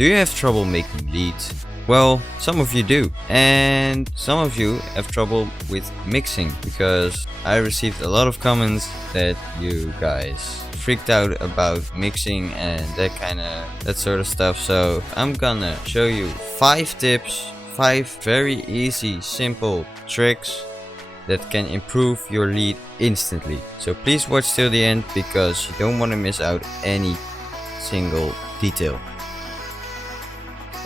Do you have trouble making leads? Well, some of you do, and some of you have trouble with mixing, because I received a lot of comments that you guys freaked out about mixing and that sort of stuff. So I'm gonna show you 5 tips, 5 very easy, simple tricks that can improve your lead instantly. So please watch till the end, because you don't want to miss out any single detail.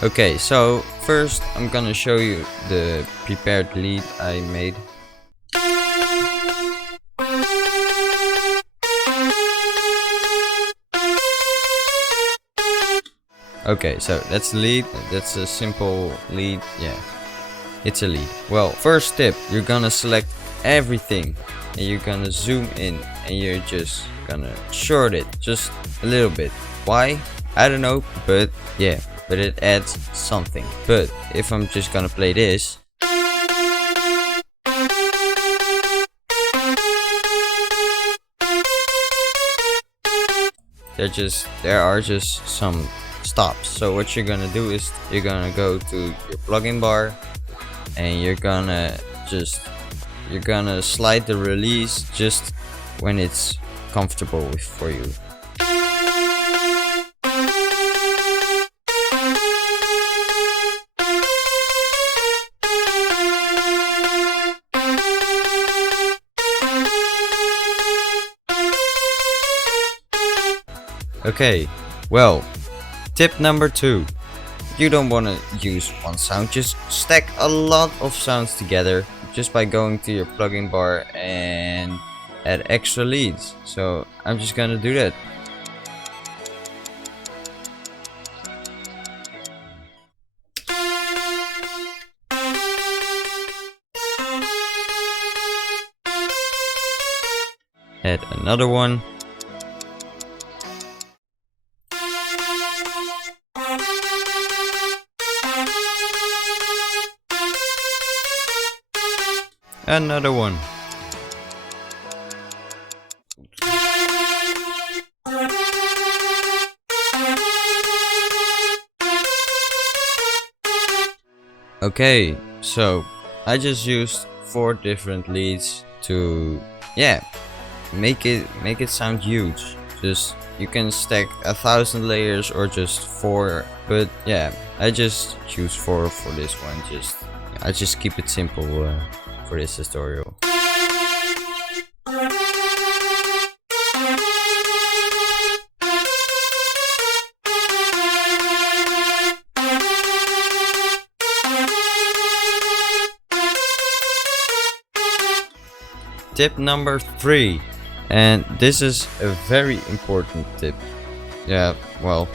Okay, so first I'm gonna show you the prepared lead I made. Okay, so that's the lead. That's a simple lead. Yeah, it's a lead. Well, first tip, you're gonna select everything and you're gonna zoom in and you're just gonna short it just a little bit. Why? I don't know, but yeah, but it adds something. But if I'm just gonna play this, there are just some stops. So what you're gonna do is you're gonna go to your plugin bar and you're gonna slide the release just when it's comfortable for you. Okay, well, tip number 2. You don't want to use one sound, just stack a lot of sounds together just by going to your plugin bar and add extra leads. So I'm just gonna do that. Add another one. Another one. Okay, so I just used 4 different leads to make it sound huge. Just you can stack 1,000 layers or just 4, but yeah, I just choose 4 for this one. I just keep it simple for this tutorial. Tip number 3, and this is a very important tip. Yeah, well,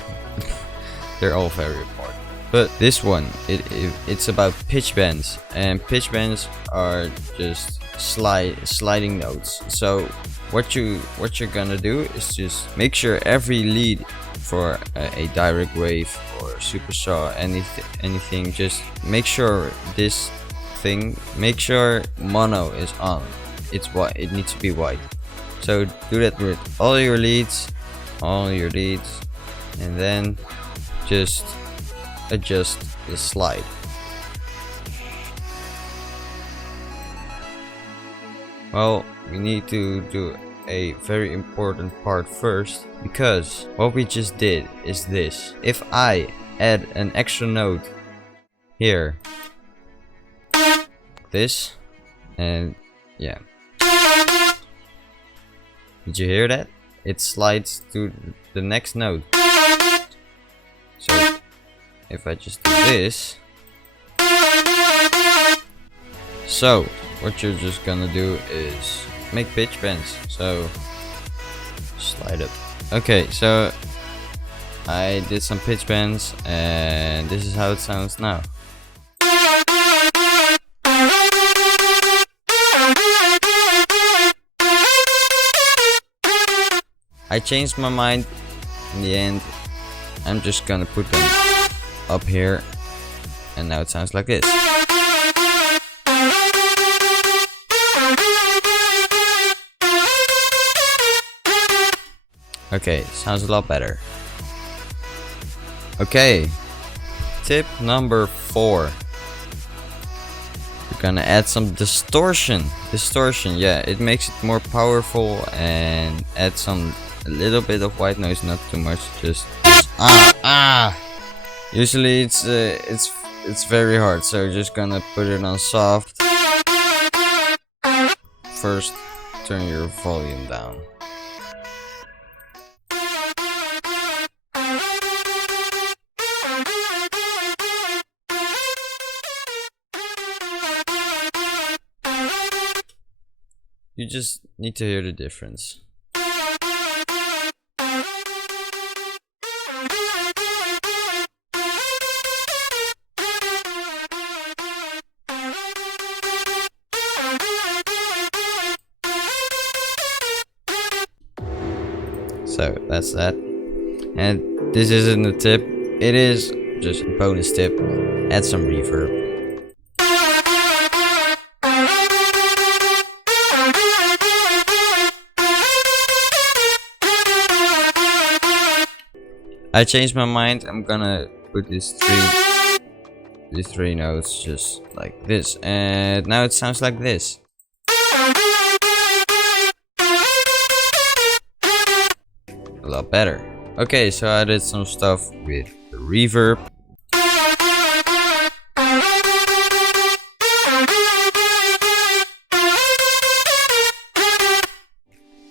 they're all very important, but this one, it's about pitch bends, and pitch bends are just sliding notes. So what you're gonna do is just make sure every lead for a direct wave or super saw, anything, just make sure make sure mono is on. It's white. It needs to be white. So do that with all your leads, and then just adjust the slide. Well, we need to do a very important part first, because what we just did is this. If I add an extra note here, this, and yeah. Did you hear that? It slides to the next note. So if I just do this, so what you're just gonna do is make pitch bends. So slide up. Okay, so I did some pitch bends, and this is how it sounds now. I changed my mind in the end. I'm just gonna put them up here, and now it sounds like this. Okay, sounds a lot better. Okay, tip number 4. We're gonna add some distortion. Yeah, it makes it more powerful, and add a little bit of white noise, not too much, just Usually it's very hard, so just gonna put it on soft. First, turn your volume down. You just need to hear the difference. So that's that. And this isn't a tip, it is just a bonus tip. Add some reverb. I changed my mind. I'm gonna put these three notes just like this, and now it sounds like this. A lot better. Okay, so I did some stuff with the reverb.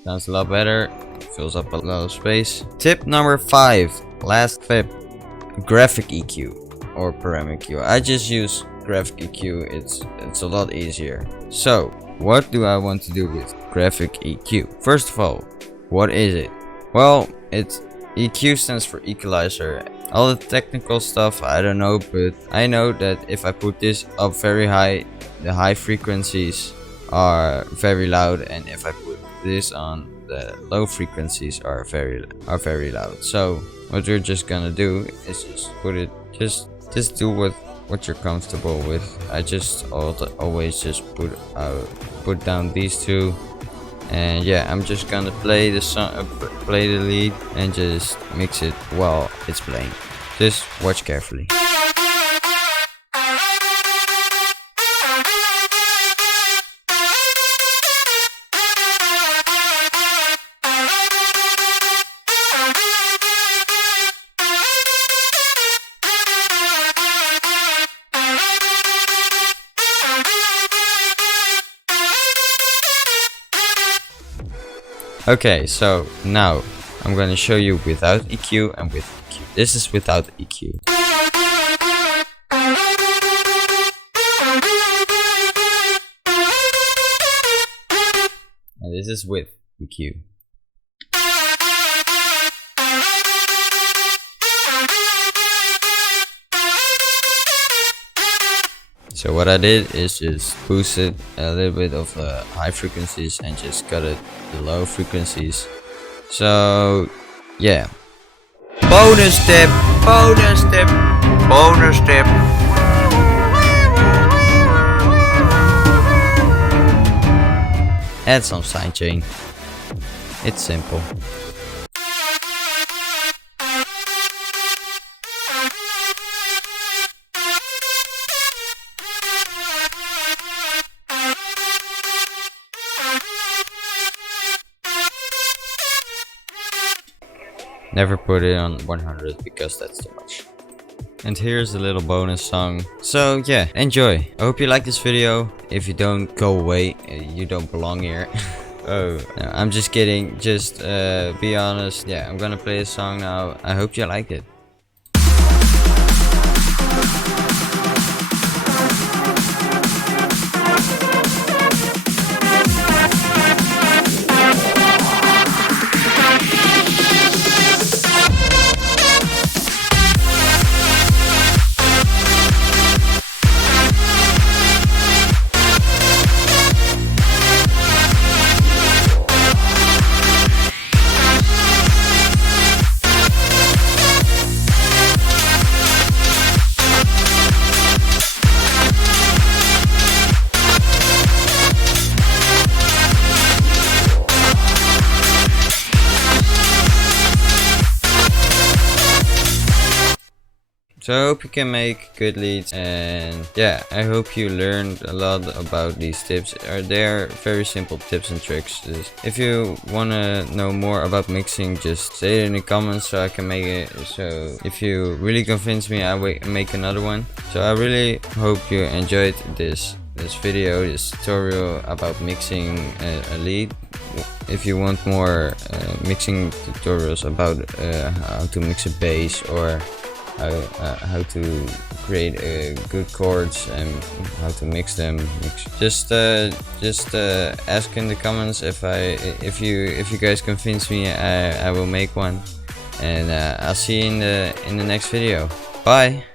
Sounds a lot better. Fills up a lot of space. Tip number 5. Last tip. Graphic EQ or parametric EQ. I just use graphic EQ. It's a lot easier. So what do I want to do with graphic EQ? First of all, what is it? Well, it's EQ stands for equalizer. All the technical stuff I don't know, but I know that if I put this up very high, the high frequencies are very loud, and if I put this on, the low frequencies are very loud. So what we're just gonna do is just put it, just do what you're comfortable with. I just always just put down these two, and yeah, I'm just gonna play the song, play the lead, and just mix it while it's playing. Just watch carefully. Okay, so now I'm going to show you without EQ and with EQ. This is without EQ. And this is with EQ. So what I did is just boosted a little bit of the high frequencies and just cut it the low frequencies. So yeah. Bonus tip, bonus tip, bonus tip. Add some sidechain. It's simple. Never put it on 100 because that's too much. And here's a little bonus song. So yeah, enjoy. I hope you like this video. If you don't, go away. You don't belong here. Oh, no, I'm just kidding. Just be honest. Yeah, I'm gonna play a song now. I hope you like it. So I hope you can make good leads, and yeah, I hope you learned a lot about these tips. They're very simple tips and tricks. If you wanna know more about mixing, just say it in the comments so I can make it. So if you really convince me, I will make another one. So I really hope you enjoyed this video, this tutorial about mixing a lead. If you want more mixing tutorials about how to mix a bass, or how to create good chords and how to mix them, just ask in the comments. If you guys convince me, I will make one, and I'll see you in the next video. Bye.